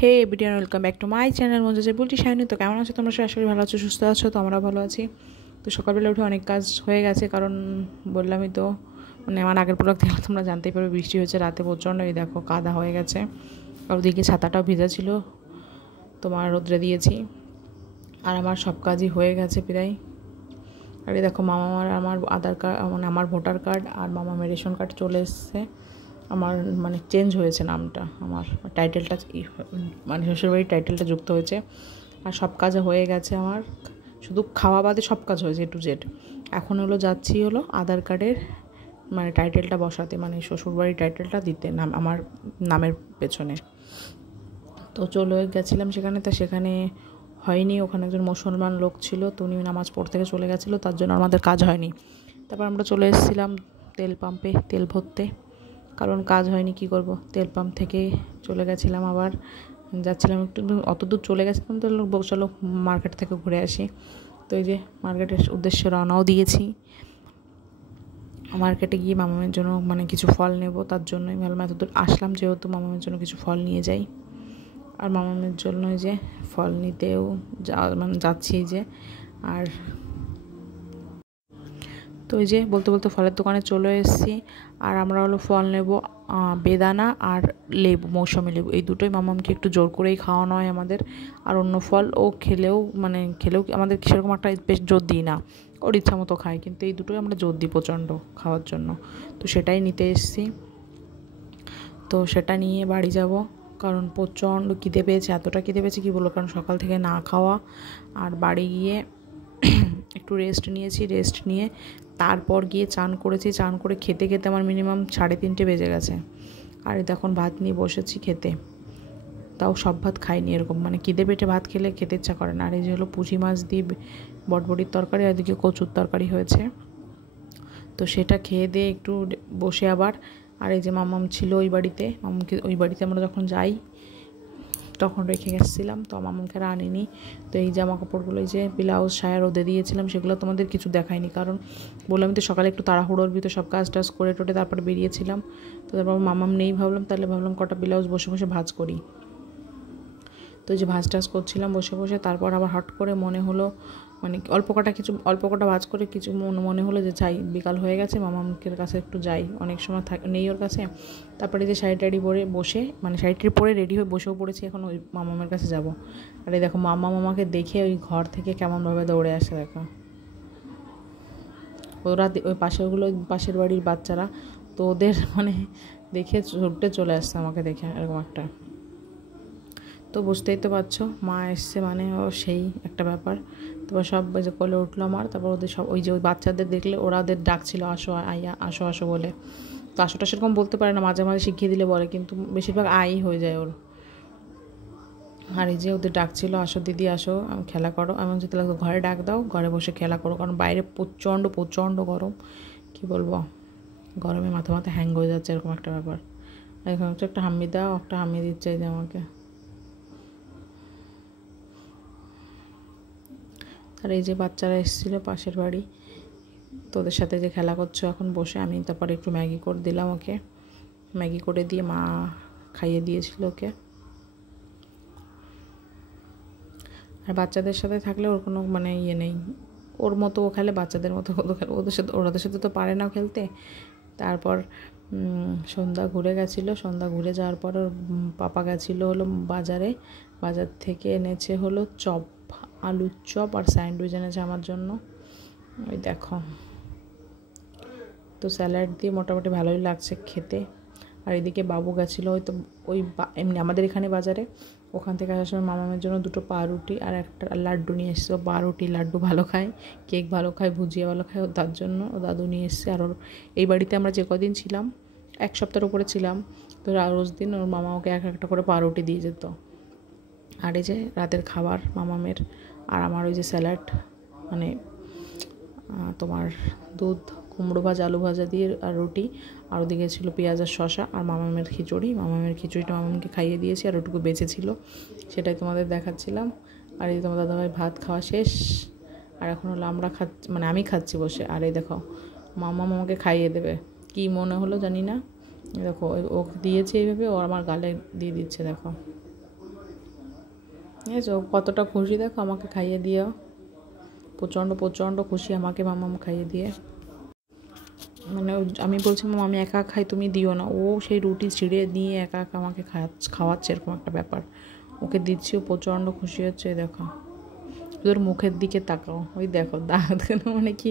Hey everyone, welcome back to my channel মঞ্জুজের বলছি শাইনি। তো কেমন আছো তোমরা? সবাই ভালো আছো, সুস্থ আছো? তো আমরা ভালো আছি। তো সকালবেলা উঠে অনেক কাজ হয়ে গেছে, কারণ বললামই তো, মানে আমার আগের প্রোডাক্ট দেখলে তোমরা জানতেই পারবে, বৃষ্টি হয়েছে রাতে প্রচণ্ড। এই দেখো কাদা হয়ে গেছে, আর ওদিকে ছাতাটাও ভিজা ছিল, তোমার রোদ্রে দিয়েছি। আর আমার সব কাজই হয়ে গেছে প্রায়। আর এই দেখো মামার আমার আধার কার্ড, মানে আমার ভোটার কার্ড আর মামার রেশন কার্ড চলে এসছে। আমার মানে চেঞ্জ হয়েছে নামটা, আমার টাইটেলটা, মানে শ্বশুরবাড়ির টাইটেলটা যুক্ত হয়েছে। আর সব কাজ হয়ে গেছে আমার, শুধু খাওয়া বাদে সব কাজ হয়েছে টু জেড। এখন যাচ্ছি আধার কার্ডের মানে টাইটেলটা বসাতে, মানে শ্বশুরবাড়ির টাইটেলটা দিতে নাম আমার নামের পেছনে। তো চলে গেছিলাম সেখানে, তা সেখানে হয়নি। ওখানে একজন মুসলমান লোক ছিল, তো উনি নামাজ পড়তে চলে গেছিলো, তার জন্য আমাদের কাজ হয়নি। তারপর আমরা চলে এসেছিলাম তেল পাম্পে তেল ভরতে, কারণ কাজ হয়নি, কি করব। তেল পাম্প থেকে চলে গেছিলাম, আবার যাচ্ছিলাম একটু অত দূর চলে গেছিলাম, তো চলো মার্কেট থেকে ঘুরে আসি। তো এই যে মার্কেটের উদ্দেশ্যে রওনাও দিয়েছি। মার্কেটে গিয়ে মামামের জন্য মানে কিছু ফল নেব, তার জন্যই ভাবলাম এত দূর আসলাম যেহেতু, মামামের জন্য কিছু ফল নিয়ে যাই। আর মামামের জন্য যে ফল নিতেও যাচ্ছি যে। আর তো এই যে বলতে বলতে ফলের দোকানে চলে এসেছি। আর আমরা ফল নেব, বেদানা আর লেবু, মৌসুমি লেবু, এই দুটোই মামামকে একটু জোর করেই খাওয়ানো হয় আমাদের। আর অন্য ফল ও খেলেও আমাদের সেরকম একটা বেশ জোর দিই না, ওর ইচ্ছা মতো খায়, কিন্তু এই দুটোই আমরা জোর দিই প্রচণ্ড খাওয়ার জন্য। তো সেটাই নিতে এসেছি। তো সেটা নিয়ে বাড়ি যাব, কারণ প্রচণ্ড খিদে পেয়েছে, এতটা খিদে পেয়েছে কি বলবো, কারণ সকাল থেকে না খাওয়া। আর বাড়ি গিয়ে একটু রেস্ট নিয়েছি, রেস্ট নিয়ে তারপর গিয়ে চান করেছি। চান করে খেতে খেতে আমার মিনিমাম 3:30 বেজে গেছে। আর এখন ভাত নিয়ে বসেছি খেতে, তাও সব ভাত খাইনি, এরকম মানে খিদে পেটে ভাত খেলে খেতে ইচ্ছা করে না। আর এই যে পুঁটি মাছ দিয়ে বটবটির তরকারি, আর এদিকে কচুর তরকারি হয়েছে। তো সেটা খেয়ে দিয়ে একটু বসে আবার, আর এই যে মামাম ছিল ওই বাড়িতে, মামামকে ওই বাড়িতে আমরা যখন যাই তখন রেখে গেছিলাম, তো মামামকে আর আনিনি। তো এই জামা কাপড়গুলো, এই যে ব্লাউজ সায়া রোদে দিয়েছিলাম, সেগুলো তোমাদের কিছু দেখাইনি, কারণ বললাম তো সকালে একটু তাড়াহুড়োর ভিতরে সব কাজ টাজ করে টোটে তারপরে বেরিয়েছিলাম। তো তারপর মামাম নেই, ভাবলাম কটা ব্লাউজ বসে বসে ভাঁজ করি। তো যে ভাঁজ টাজ করছিলাম বসে বসে, তারপর আবার হট করে মনে হলো, মানে অল্প কটা ভাঁজ করে কিছু মনে হলো যে যাই, বিকাল হয়ে গেছে, মামামের কাছে একটু যাই, অনেক সময় নেই ওর কাছে। তারপরে যে শাড়ি টাড়ি পরে বসে, মানে শাড়িটি পরে রেডি হয়ে বসেও পড়েছি, এখন ওই মামামের কাছে যাব। আর এই দেখো মামাকে দেখে ওই ঘর থেকে কেমনভাবে দৌড়ে আসে দেখো। ওরা ওই পাশের বাড়ির বাচ্চারা, তো ওদের মানে দেখে ছুটে চলে আসছে আমাকে দেখে, এরকম একটা। তো বুঝতেই তো পারছো, মা এসছে মানে ও সেই একটা ব্যাপার। তারপর সব যে কোলে উঠলো আমার, তারপর ওদের সব ওই যে ওই বাচ্চাদের দেখলে ওদের ডাকছিল আসো আইয়া, আসো আসো বলে। তো আসোটা সেরকম বলতে পারে না, মাঝে মাঝে শিখিয়ে দিলে বলে, কিন্তু বেশিরভাগ আই হয়ে যায় ওর। আর এই যে ওদের ডাকছিল আসো দিদি আসো, খেলা করো। আমি যদি ঘরে ডাক দাও, ঘরে বসে খেলা করো, কারণ বাইরে প্রচণ্ড গরম, কি বলবো, গরমে মাথা হ্যাং হয়ে যাচ্ছে, এরকম একটা ব্যাপার। এখন একটা হাম্মি দাও, একটা হাম্মি দিচ্ছে এই যে আমাকে। আর এই যে বাচ্চারা এসেছিলো পাশের বাড়ি, তো ওদের সাথে যে খেলা করছো এখন বসে। আমি তারপরে একটু ম্যাগি করে দিলাম ওকে, ম্যাগি করে দিয়ে মা খাইয়ে দিয়েছিল ওকে। আর বাচ্চাদের সাথে থাকলে ওর কোনো মানে ইয়ে নেই, ওর মতো ও খেলে, বাচ্চাদের মতো ওদের সাথে তো পারে না খেলতে। তারপর সন্ধ্যা ঘুরে গেছিলো, সন্ধ্যা ঘুরে যাওয়ার পর ওর পাপা গেছিলো বাজারে, বাজার থেকে এনেছে চপ, আলুর চপ আর স্যান্ডউইচ এনেছে আমার জন্য, ওই দেখো। তো স্যালাড দিয়ে মোটামুটি ভালোই লাগছে খেতে। আর এদিকে বাবু গেছিলো এমনি আমাদের এখানে বাজারে, ওখান থেকে আসার সময় মামামের জন্য 2টো পাউরুটি আর একটা লাড্ডু নিয়ে এসেছে। পাউরুটি লাড্ডু ভালো খায়, কেক ভালো খায়, ভুজিয়া ভালো খায়, তার জন্য ও দাদু নিয়ে এসছে। আর ওর এই বাড়িতে আমরা যে কদিন ছিলাম, 1 সপ্তাহের উপরে ছিলাম, তো রোজ দিন ওর মামা ওকে একটা করে পাউরুটি দিয়ে যেত। আর এই যে রাতের খাবার মামামের, আর আমার ওই যে স্যালাড, মানে তোমার দুধ, কুমড়ো ভাজা, আলু ভাজা দিয়ে আর রুটি, আর ওদিকে ছিল পেঁয়াজ আর শসা, আর মামামের খিচুড়িটা মামামকে খাইয়ে দিয়েছি, আর ওটুকু বেঁচে ছিল, সেটাই তোমাদের দেখাচ্ছিলাম। আর এই তোমার দাদাভাই ভাত খাওয়া শেষ, আর এখন আমরা খাচ্ছি, মানে আমি খাচ্ছি বসে। আর এই দেখো মামাম আমাকে খাইয়ে দেবে, কি মনে হলো জানি না, দেখো ও দিয়েছে এইভাবে, ও আমার গালে দিয়ে দিচ্ছে দেখো। বুঝেছো কতটা খুশি দেখো আমাকে খাইয়ে দিও, প্রচণ্ড প্রচণ্ড খুশি আমাকে মামাম খাইয়ে দিয়ে। মানে আমি বলছি মামা আমি একা খাই তুমি দিও না, ও সেই রুটি ছিঁড়ে নিয়ে একা একা আমাকে খাওয়াচ্ছে এরকম একটা ব্যাপার। ওকে দিচ্ছি, ও প্রচণ্ড খুশি হচ্ছে। দেখো তোর মুখের দিকে তাকাও, ওই দেখো দাঁতগুলো মানে কি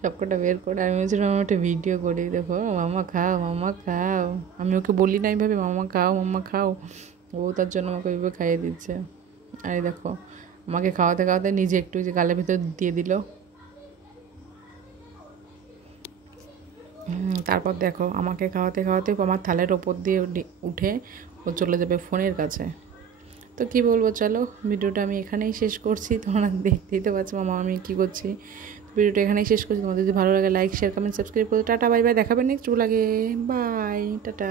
সবকটা বের করে। আমি বলছিলাম আমার একটা ভিডিও করি, দেখো মামা খাও মামা খাও। আমি ওকে বলি না এইভাবে মামা খাও মামা খাও, ও তার জন্য আমাকে ওইভাবে খাইয়ে দিচ্ছে। আর এই দেখো আমাকে খাওয়াতে খাওয়াতে নিজে একটু যে গালের ভিতর দিয়ে দিল। তারপর দেখো আমাকে খাওয়াতে খাওয়াতে আমার থালের ওপর দিয়ে উঠে ও চলে যাবে ফোনের কাছে। তো কী বলবো, চলো ভিডিওটা আমি এখানেই শেষ করছি। তোমরা দেখতেই তো পাচ্ছ মামা আমি কী করছি। ভিডিওটা এখানেই শেষ করছি। তোমাদের যদি ভালো লাগে লাইক শেয়ার কমেন্ট সাবস্ক্রাইব করো। টাটা বাই বাই, দেখাবেন নেক্সট লাগে, বাই টাটা।